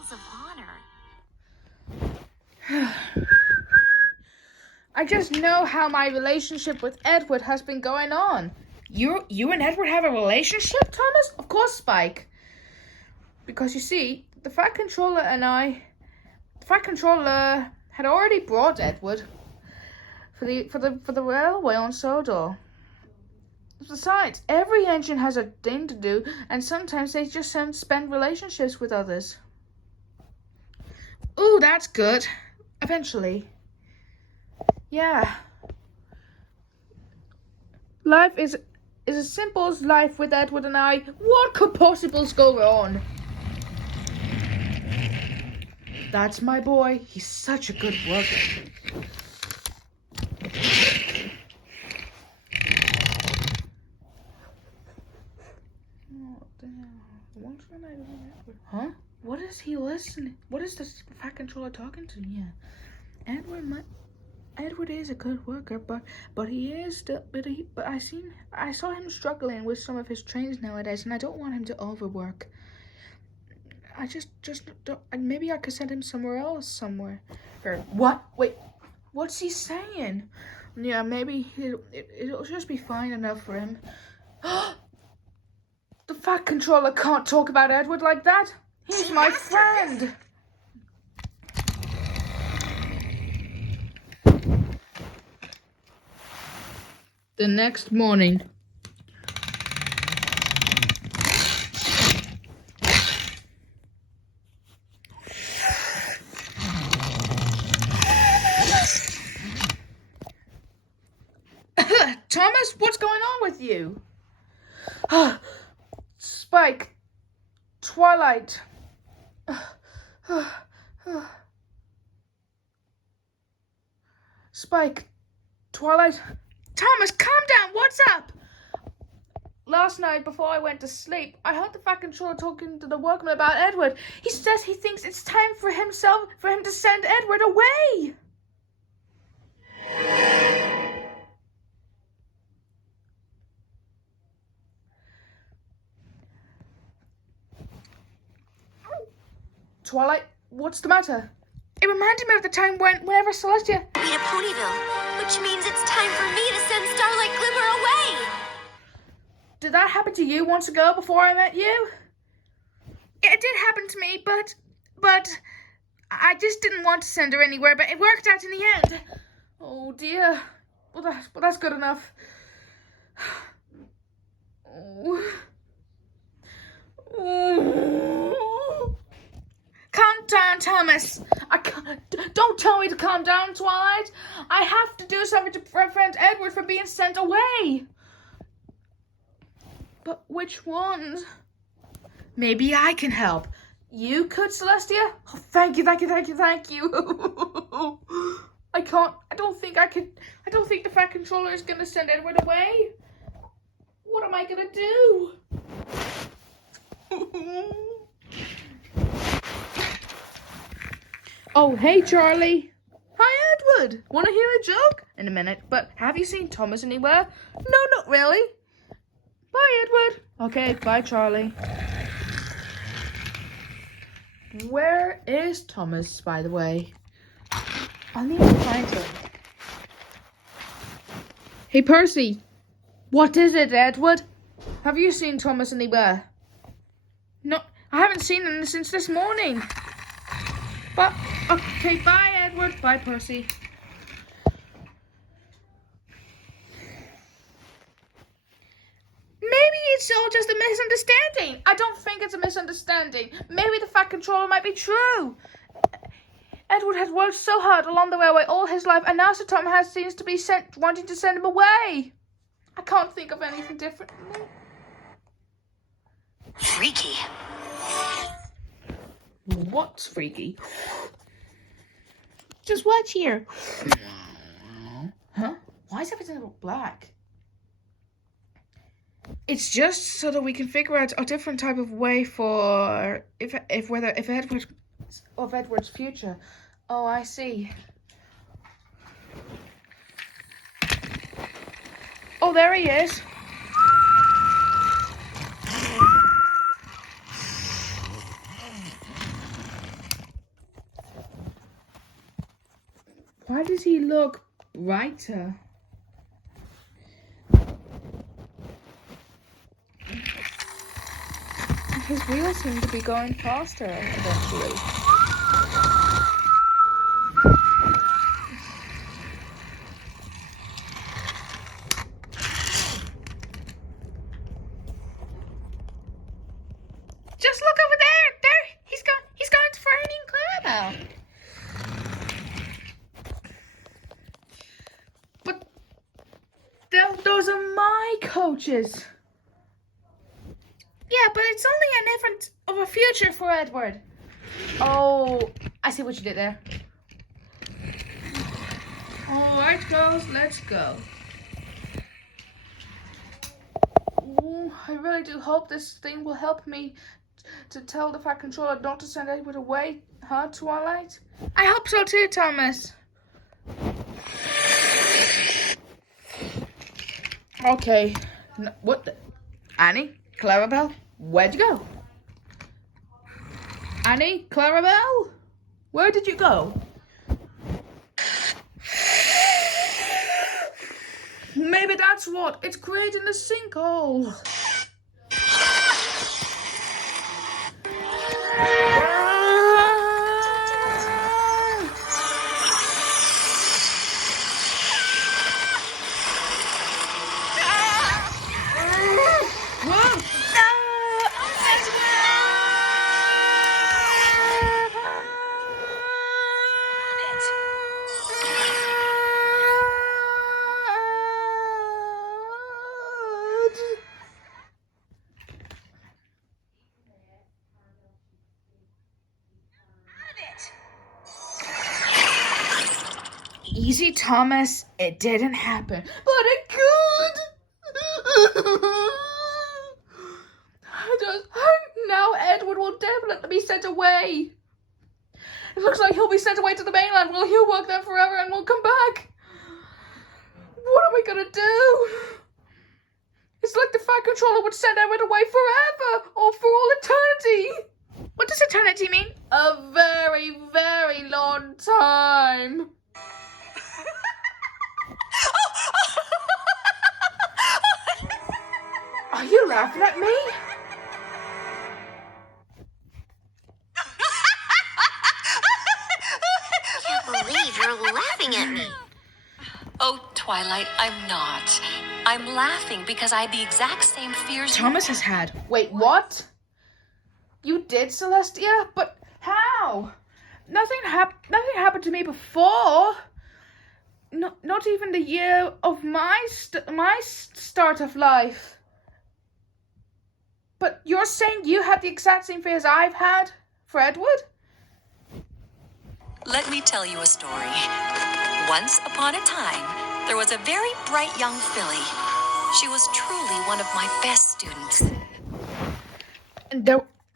rules of honor. I just know how my relationship with Edward has been going on. You and Edward have a relationship, Thomas? Of course, Spike. Because you see, the Fat Controller had already brought Edward for the railway on Sodor. Besides, every engine has a thing to do, and sometimes they just spend relationships with others. Ooh, that's good. Eventually. Yeah. Life is as simple as life with Edward and I. What could possibly go wrong? That's my boy. He's such a good worker. Huh? What is he listening? What is this Fat Controller talking to? Yeah, Edward is a good worker, but he is still. But I saw him struggling with some of his trains nowadays, and I don't want him to overwork. I just don't. Maybe I could send him somewhere else. What? Wait, what's he saying? Yeah, maybe it'll just be fine enough for him. The Fat Controller can't talk about Edward like that. He's my friend. The next morning. Thomas, what's going on with you? Spike. Twilight. Spike. Twilight. Thomas, calm down. What's up? Last night, before I went to sleep, I heard the Fat Controller talking to the workman about Edward. He says he thinks it's time for him to send Edward away. Twilight, what's the matter? It reminded me of the time whenever Celestia... We at Ponyville, which means it's time for me to send Starlight Glimmer away. Did that happen to you once ago before I met you? It did happen to me, but I just didn't want to send her anywhere, but it worked out in the end. Oh dear. Well, that's good enough. Oh. Calm down, Thomas. Don't tell me to calm down, Twilight. I have to do something to prevent Edward from being sent away. But which ones? Maybe I can help. You could, Celestia? Oh, thank you. I don't think the Fat Controller is gonna send Edward away. What am I gonna do? Oh, hey, Charlie. Hi, Edward. Want to hear a joke? In a minute, but have you seen Thomas anywhere? No, not really. Bye, Edward. Okay, bye, Charlie. Where is Thomas, by the way? I'll need to find him. Hey, Percy. What is it, Edward? Have you seen Thomas anywhere? No, I haven't seen him since this morning. But, okay, bye, Edward. Bye, Percy. Maybe it's all just a misunderstanding. I don't think it's a misunderstanding. Maybe the Fat Controller might be true. Edward has worked so hard along the railway all his life, and now Sir Tom seems to be wanting to send him away. I can't think of anything different. Freaky. What's freaky? Just watch here. Huh? Why is everything black? It's just so that we can figure out a different type of way for Edward's future. Oh, I see. Oh, there he is. does he look brighter? His wheels seem to be going faster eventually. Just look over there! There! He's going for an incredible! But those are my coaches! Yeah, but it's only an event of a future for Edward. Oh, I see what you did there. Alright, girls, let's go. Ooh, I really do hope this thing will help me to tell the Fat Controller not to send Edward away, huh, Twilight? I hope so too, Thomas. Okay, what the... Annie? Clarabelle? Where'd you go? Annie? Clarabelle? Where did you go? Maybe that's what. It's creating the sinkhole. Easy, Thomas. It didn't happen, but it could. Now Edward will definitely be sent away. It looks like he'll be sent away to the mainland. Well, he'll work there forever and we'll come back. What are we gonna do? It's like the Fat Controller would send Edward away forever or for all eternity. What does eternity mean? A very, very long time. Are you laughing at me? I can't believe you're laughing at me. Oh, Twilight, I'm not. I'm laughing because I had the exact same fears Thomas has had. Wait, what? You did, Celestia? But how? Nothing happened to me before. No, not even the year of my start of life. But you're saying you had the exact same fears I've had for Edward? Let me tell you a story. Once upon a time, there was a very bright young filly. She was truly one of my best students.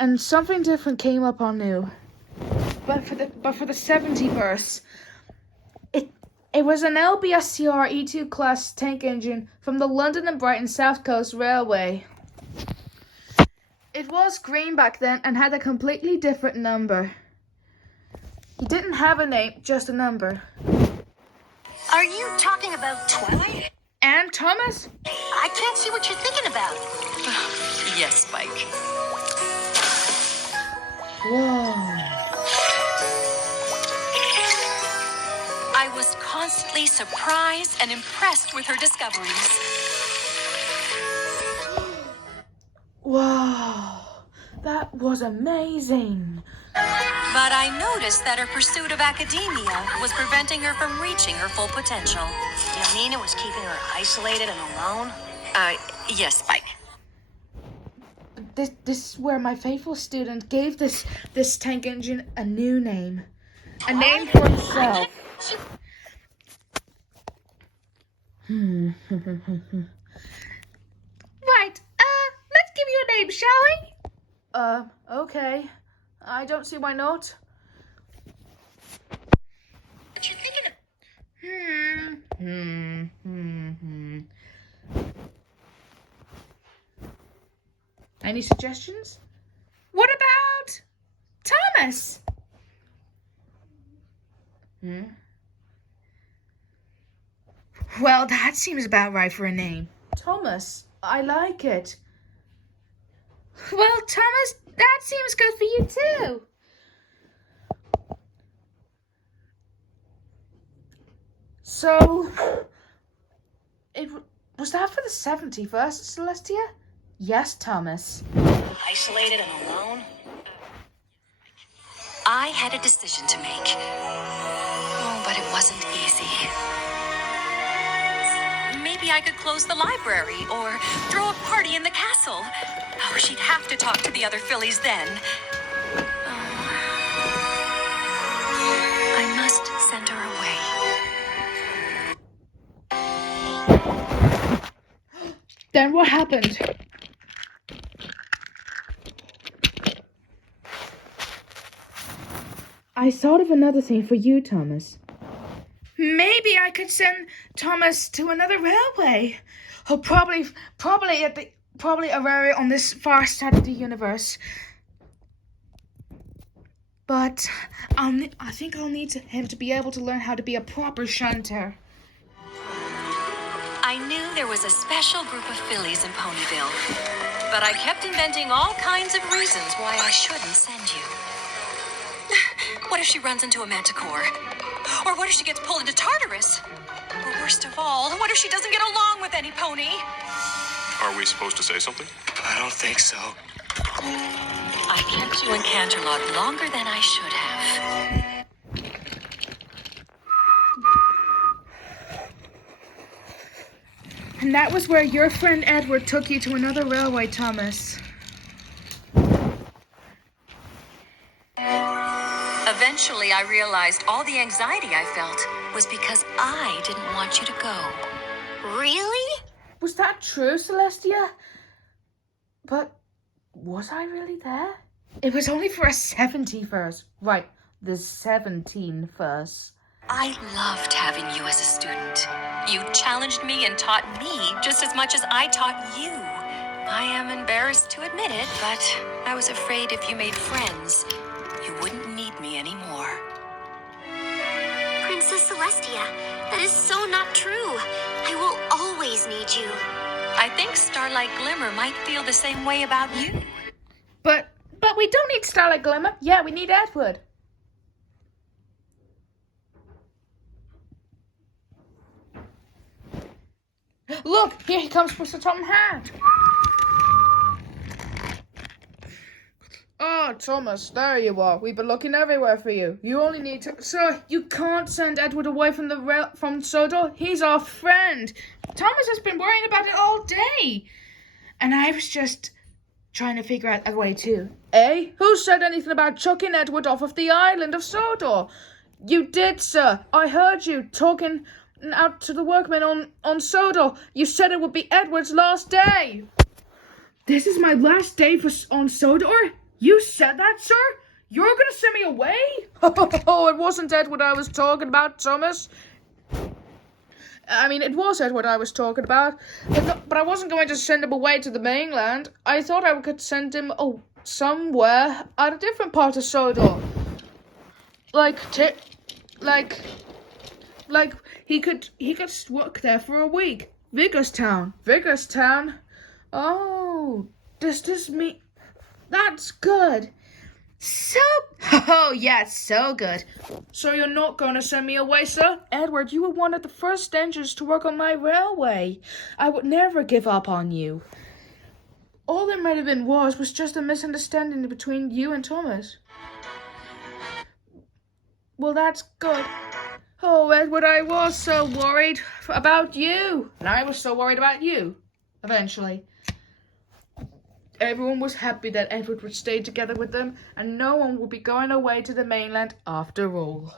And something different came up on you. But for the 70 verse, it was an LBSCR E2 class tank engine from the London and Brighton South Coast Railway. It was green back then and had a completely different number. He didn't have a name, just a number. Are you talking about Twilight? And Thomas? I can't see what you're thinking about. Yes, Spike. Whoa. I was constantly surprised and impressed with her discoveries. Whoa. That was amazing. But I noticed that her pursuit of academia was preventing her from reaching her full potential. You mean it was keeping her isolated and alone? Yes, Spike. This is where my faithful student gave this tank engine a new name. A name for itself. Right, let's give you a name, shall we? Okay. I don't see why not. What you thinking of? Any suggestions? What about Thomas? Well, that seems about right for a name. Thomas. I like it. Well, Thomas, that seems good for you too. So, was that for the 71st, Celestia? Yes, Thomas. Isolated and alone? I had a decision to make. Oh, but it wasn't easy. Maybe I could close the library or throw a party in the castle. Or she'd have to talk to the other fillies then. I must send her away. Then what happened? I thought of another thing for you, Thomas. Maybe I could send Thomas to another railway. Oh, probably a railway on this far side of the universe. But I think I'll need him to be able to learn how to be a proper shunter. I knew there was a special group of fillies in Ponyville, but I kept inventing all kinds of reasons why I shouldn't send you. What if she runs into a manticore? Or what if she gets pulled into Tartarus? Or worst of all, what if she doesn't get along with any pony? Are we supposed to say something? I don't think so. I kept you in Canterlot longer than I should have. And that was where your friend Edward took you to another railway, Thomas. Eventually, I realized all the anxiety I felt was because I didn't want you to go. Really? Was that true, Celestia? But was I really there? It was only for a 70 verse. Right, the 17 verse. I loved having you as a student. You challenged me and taught me just as much as I taught you. I am embarrassed to admit it, but I was afraid if you made friends, you wouldn't need me anymore. Princess Celestia, that is so not true. I will always need you. I think Starlight Glimmer might feel the same way about you. But we don't need Starlight Glimmer. Yeah, we need Edward. Look, here he comes with the Tom hat. Oh, Thomas, there you are. We've been looking everywhere for you. You only need to... Sir, you can't send Edward away from Sodor. He's our friend. Thomas has been worrying about it all day. And I was just trying to figure out a way too. Eh? Who said anything about chucking Edward off of the island of Sodor? You did, sir. I heard you talking out to the workmen on Sodor. You said it would be Edward's last day. This is my last day on Sodor? You said that, sir? You're going to send me away? Oh, it wasn't Edward I was talking about, Thomas. I mean, it was Edward I was talking about. But I wasn't going to send him away to the mainland. I thought I could send him somewhere at a different part of Sodor. Like he could work there for a week. Vigorstown. Oh, does this mean... That's good. Oh, yeah, so good. So you're not going to send me away, sir? Edward, you were one of the first strangers to work on my railway. I would never give up on you. All there might have been was just a misunderstanding between you and Thomas. Well, that's good. Oh, Edward, I was so worried about you. And I was so worried about you, eventually. Everyone was happy that Edward would stay together with them, and no one would be going away to the mainland after all.